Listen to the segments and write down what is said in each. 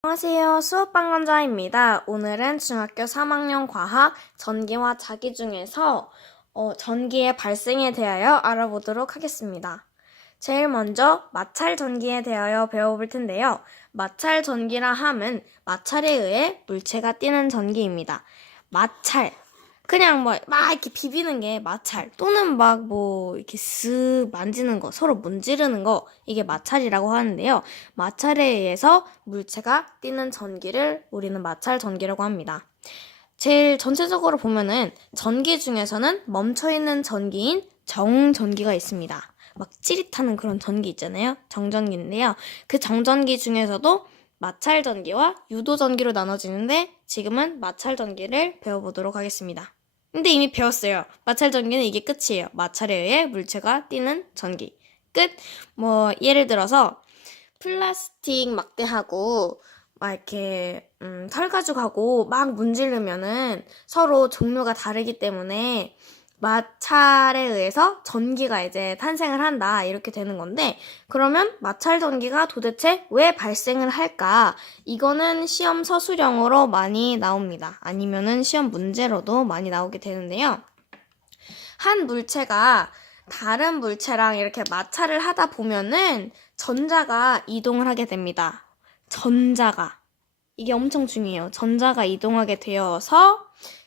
안녕하세요. 수업방관자입니다. 오늘은 중학교 3학년 과학 전기와 자기 중에서 전기의 발생에 대하여 알아보도록 하겠습니다. 제일 먼저 마찰 전기에 대하여 배워볼 텐데요. 마찰 전기라 함은 마찰에 의해 물체가 뛰는 전기입니다. 마찰. 그냥 막 이렇게 비비는 게 마찰, 또는 이렇게 쓱 만지는 거, 서로 문지르는 거, 이게 마찰이라고 하는데요. 마찰에 의해서 물체가 뛰는 전기를 우리는 마찰 전기라고 합니다. 제일 전체적으로 보면은 전기 중에서는 멈춰있는 전기인 정전기가 있습니다. 막 찌릿하는 그런 전기 있잖아요. 정전기인데요. 그 정전기 중에서도 마찰 전기와 유도 전기로 나눠지는데 지금은 마찰 전기를 배워보도록 하겠습니다. 근데 이미 배웠어요. 마찰 전기는 이게 끝이에요. 마찰에 의해 물체가 뛰는 전기. 끝. 예를 들어서 플라스틱 막대하고 이렇게 털가죽하고 막 문지르면은 서로 종류가 다르기 때문에 마찰에 의해서 전기가 이제 탄생을 한다, 이렇게 되는 건데, 그러면 마찰 전기가 도대체 왜 발생을 할까? 이거는 시험 서술형으로 많이 나옵니다. 아니면은 시험 문제로도 많이 나오게 되는데요. 한 물체가 다른 물체랑 이렇게 마찰을 하다 보면은 전자가 이동을 하게 됩니다. 전자가. 이게 엄청 중요해요. 전자가 이동하게 되어서,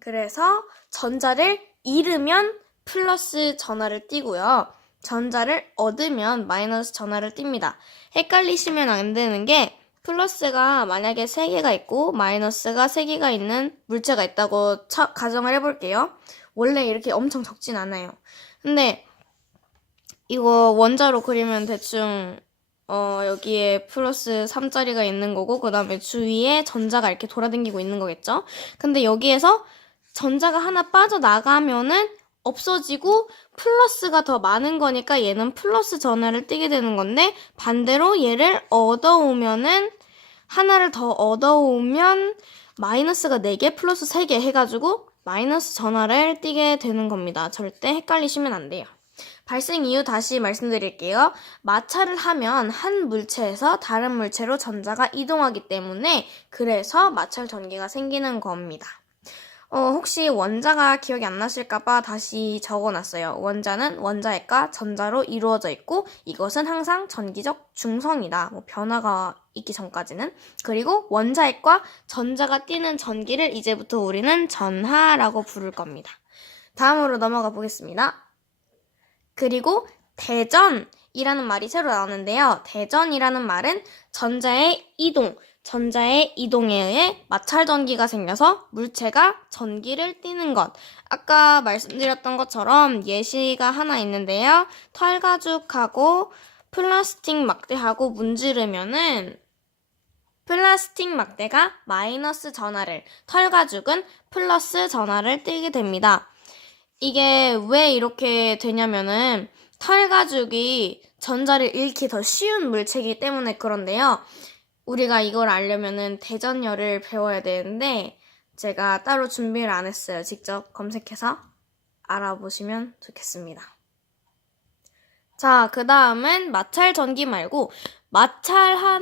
그래서 전자를 잃으면 플러스 전하를 띄고요. 전자를 얻으면 마이너스 전하를 띱니다. 헷갈리시면 안 되는 게, 플러스가 만약에 3개가 있고 마이너스가 3개가 있는 물체가 있다고 가정을 해볼게요. 원래 이렇게 엄청 적진 않아요. 근데 이거 원자로 그리면 대충 여기에 플러스 3짜리가 있는 거고, 그 다음에 주위에 전자가 이렇게 돌아다니고 있는 거겠죠? 근데 여기에서 전자가 하나 빠져나가면은 없어지고 플러스가 더 많은 거니까 얘는 플러스 전하를 띄게 되는 건데, 반대로 얘를 얻어오면은, 하나를 더 얻어오면 마이너스가 4개 플러스 3개 해가지고 마이너스 전하를 띄게 되는 겁니다. 절대 헷갈리시면 안 돼요. 발생 이유 다시 말씀드릴게요. 마찰을 하면 한 물체에서 다른 물체로 전자가 이동하기 때문에, 그래서 마찰 전기가 생기는 겁니다. 혹시 원자가 기억이 안 나실까봐 다시 적어놨어요. 원자는 원자핵과 전자로 이루어져 있고, 이것은 항상 전기적 중성이다. 변화가 있기 전까지는. 그리고 원자핵과 전자가 띄는 전기를 이제부터 우리는 전하라고 부를 겁니다. 다음으로 넘어가 보겠습니다. 그리고 대전이라는 말이 새로 나오는데요. 대전이라는 말은 전자의 이동에 의해 마찰 전기가 생겨서 물체가 전기를 띠는 것. 아까 말씀드렸던 것처럼 예시가 하나 있는데요. 털가죽하고 플라스틱 막대하고 문지르면은 플라스틱 막대가 마이너스 전하를, 털가죽은 플러스 전하를 띠게 됩니다. 이게 왜 이렇게 되냐면은 털가죽이 전자를 잃기 더 쉬운 물체이기 때문에 그런데요. 우리가 이걸 알려면은 대전열을 배워야 되는데 제가 따로 준비를 안 했어요. 직접 검색해서 알아보시면 좋겠습니다. 자, 그 다음은 마찰 전기 말고 마찰에서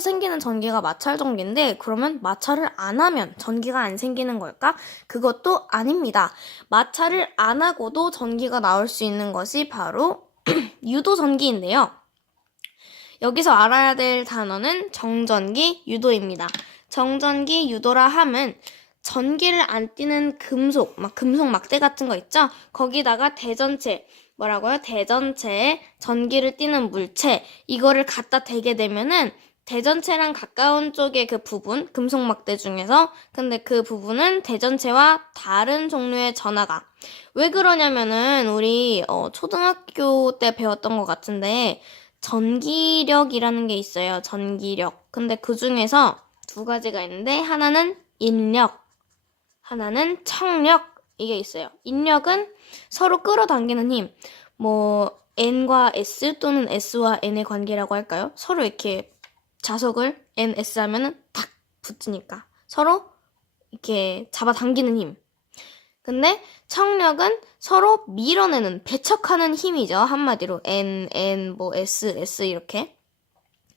생기는 전기가 마찰 전기인데, 그러면 마찰을 안 하면 전기가 안 생기는 걸까? 그것도 아닙니다. 마찰을 안 하고도 전기가 나올 수 있는 것이 바로 유도 전기인데요. 여기서 알아야 될 단어는 정전기, 유도입니다. 정전기, 유도라 함은 전기를 안 띠는 금속 막대 같은 거 있죠? 거기다가 대전체에 전기를 띠는 물체, 이거를 갖다 대게 되면은 대전체랑 가까운 쪽의 그 부분, 금속 막대 중에서, 근데 그 부분은 대전체와 다른 종류의 전하가. 왜 그러냐면은 우리 초등학교 때 배웠던 것 같은데 전기력이라는 게 있어요. 전기력. 근데 그 중에서 2가지가 있는데, 하나는 인력, 하나는 청력, 이게 있어요. 인력은 서로 끌어당기는 힘, N과 S 또는 S와 N의 관계라고 할까요? 서로 이렇게 자석을 NS 하면은 탁 붙으니까 서로 이렇게 잡아당기는 힘. 근데 청력은 서로 밀어내는, 배척하는 힘이죠. 한마디로 S 이렇게.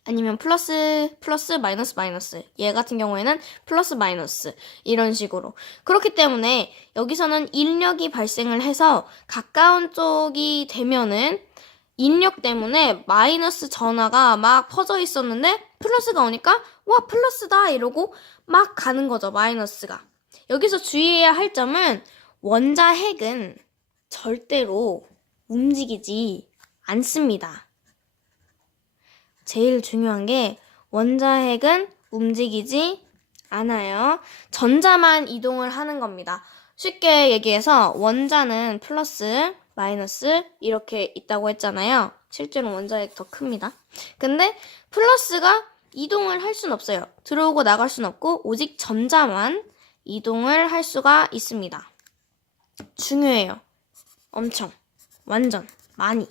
아니면 플러스, 플러스, 마이너스, 마이너스. 얘 같은 경우에는 플러스, 마이너스. 이런 식으로. 그렇기 때문에 여기서는 인력이 발생을 해서 가까운 쪽이 되면은 인력 때문에 마이너스 전하가 막 퍼져 있었는데 플러스가 오니까 와, 플러스다 이러고 막 가는 거죠, 마이너스가. 여기서 주의해야 할 점은 원자핵은 절대로 움직이지 않습니다. 제일 중요한 게 원자핵은 움직이지 않아요. 전자만 이동을 하는 겁니다. 쉽게 얘기해서 원자는 플러스, 마이너스 이렇게 있다고 했잖아요. 실제로 원자핵 더 큽니다. 근데 플러스가 이동을 할 순 없어요. 들어오고 나갈 순 없고 오직 전자만 이동을 할 수가 있습니다. 중요해요. 엄청. 완전. 많이.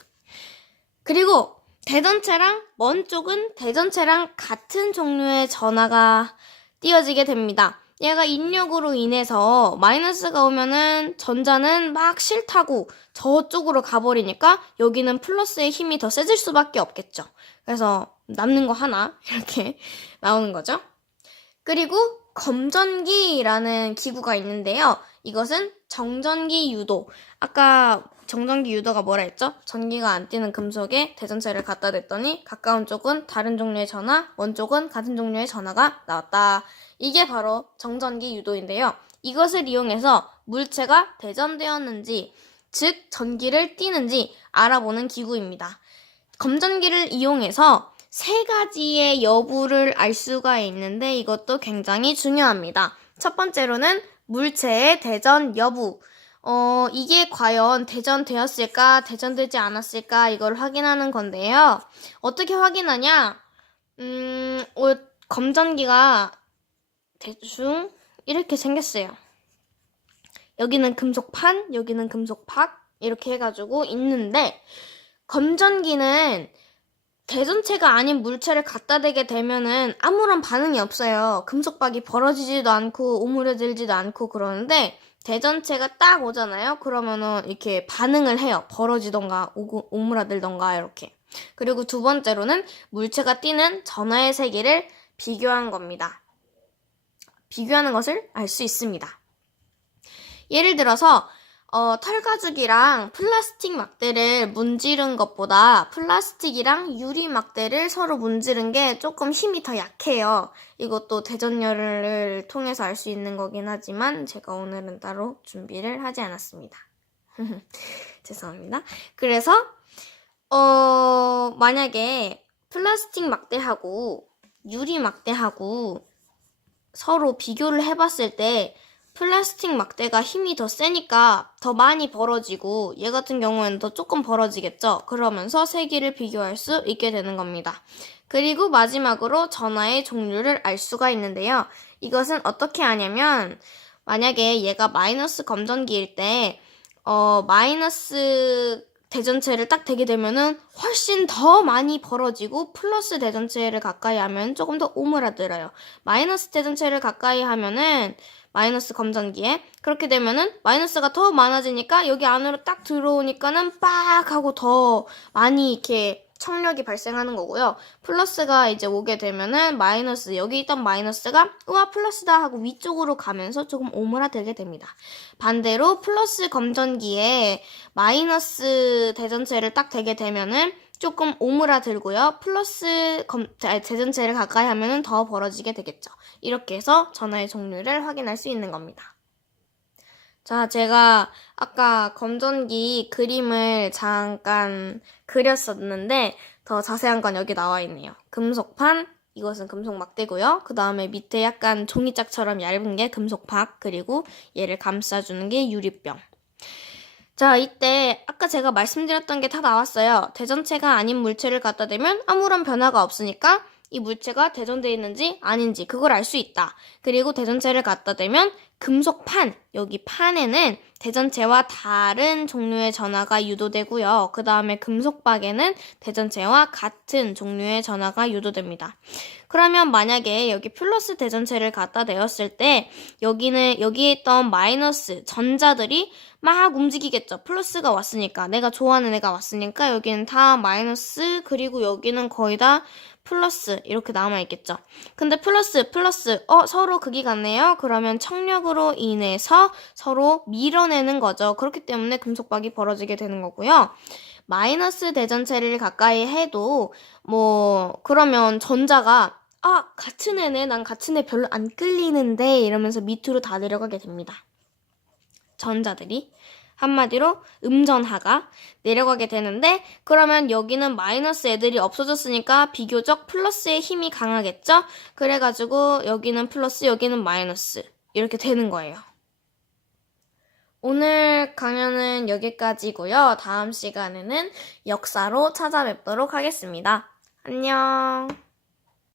그리고 대전체랑 먼 쪽은 대전체랑 같은 종류의 전하가 띄어지게 됩니다. 얘가 인력으로 인해서 마이너스가 오면은 전자는 막 싫다고 저쪽으로 가버리니까 여기는 플러스의 힘이 더 세질 수밖에 없겠죠. 그래서 남는 거 하나 이렇게 나오는 거죠. 그리고 검전기라는 기구가 있는데요. 이것은 정전기 유도. 아까 정전기 유도가 뭐라 했죠? 전기가 안 뛰는 금속에 대전체를 갖다 댔더니 가까운 쪽은 다른 종류의 전하, 먼 쪽은 같은 종류의 전하가 나왔다. 이게 바로 정전기 유도인데요. 이것을 이용해서 물체가 대전되었는지, 즉 전기를 띠는지 알아보는 기구입니다. 검전기를 이용해서 세 가지의 여부를 알 수가 있는데 이것도 굉장히 중요합니다. 첫 번째로는 물체의 대전 여부. 이게 과연 대전되었을까, 대전되지 않았을까 이걸 확인하는 건데요. 어떻게 확인하냐? 검전기가 대충 이렇게 생겼어요. 여기는 금속판, 여기는 금속팍 이렇게 해가지고 있는데 검전기는 대전체가 아닌 물체를 갖다 대게 되면은 아무런 반응이 없어요. 금속박이 벌어지지도 않고 오므려들지도 않고 그러는데 대전체가 딱 오잖아요. 그러면은 이렇게 반응을 해요. 벌어지던가 오므라들던가 이렇게. 그리고 두 번째로는 물체가 띠는 전하의 세기를 비교한 겁니다. 비교하는 것을 알 수 있습니다. 예를 들어서 털가죽이랑 플라스틱 막대를 문지른 것보다 플라스틱이랑 유리 막대를 서로 문지른 게 조금 힘이 더 약해요. 이것도 대전열을 통해서 알 수 있는 거긴 하지만 제가 오늘은 따로 준비를 하지 않았습니다. 죄송합니다. 그래서 만약에 플라스틱 막대하고 유리 막대하고 서로 비교를 해봤을 때 플라스틱 막대가 힘이 더 세니까 더 많이 벌어지고 얘 같은 경우에는 더 조금 벌어지겠죠. 그러면서 세기를 비교할 수 있게 되는 겁니다. 그리고 마지막으로 전하의 종류를 알 수가 있는데요. 이것은 어떻게 하냐면 만약에 얘가 마이너스 검전기일 때 마이너스 대전체를 딱 대게 되면은 훨씬 더 많이 벌어지고 플러스 대전체를 가까이 하면 조금 더 오므라들어요. 마이너스 대전체를 가까이 하면은 마이너스 검전기에 그렇게 되면은 마이너스가 더 많아지니까 여기 안으로 딱 들어오니까는 빡 하고 더 많이 이렇게 청력이 발생하는 거고요. 플러스가 이제 오게 되면은 마이너스, 여기 있던 마이너스가 우와 플러스다 하고 위쪽으로 가면서 조금 오므라들게 됩니다. 반대로 플러스 검전기에 마이너스 대전체를 딱 대게 되면은 조금 오므라들고요. 플러스 대전체를 가까이 하면은 더 벌어지게 되겠죠. 이렇게 해서 전하의 종류를 확인할 수 있는 겁니다. 자, 제가 아까 검전기 그림을 잠깐 그렸었는데 더 자세한 건 여기 나와 있네요. 금속판, 이것은 금속 막대고요. 그 다음에 밑에 약간 종이짝처럼 얇은 게 금속박, 그리고 얘를 감싸주는 게 유리병. 자, 이때 아까 제가 말씀드렸던 게 다 나왔어요. 대전체가 아닌 물체를 갖다 대면 아무런 변화가 없으니까 이 물체가 대전되어 있는지 아닌지 그걸 알 수 있다. 그리고 대전체를 갖다 대면 금속판, 여기 판에는 대전체와 다른 종류의 전하가 유도되고요. 그 다음에 금속박에는 대전체와 같은 종류의 전하가 유도됩니다. 그러면 만약에 여기 플러스 대전체를 갖다 대었을 때 여기에 있던 마이너스 전자들이 막 움직이겠죠. 플러스가 왔으니까, 내가 좋아하는 애가 왔으니까 여기는 다 마이너스, 그리고 여기는 거의 다 플러스 이렇게 남아있겠죠. 근데 플러스 서로 극이 같네요. 그러면 청력으로 인해서 서로 밀어내는 거죠. 그렇기 때문에 금속박이 벌어지게 되는 거고요. 마이너스 대전체를 가까이 해도 그러면 전자가 같은 애네. 난 같은 애 별로 안 끌리는데 이러면서 밑으로 다 내려가게 됩니다. 전자들이. 한마디로 음전하가 내려가게 되는데 그러면 여기는 마이너스 애들이 없어졌으니까 비교적 플러스의 힘이 강하겠죠? 그래가지고 여기는 플러스 여기는 마이너스 이렇게 되는 거예요. 오늘 강연은 여기까지고요. 다음 시간에는 역사로 찾아뵙도록 하겠습니다. 안녕.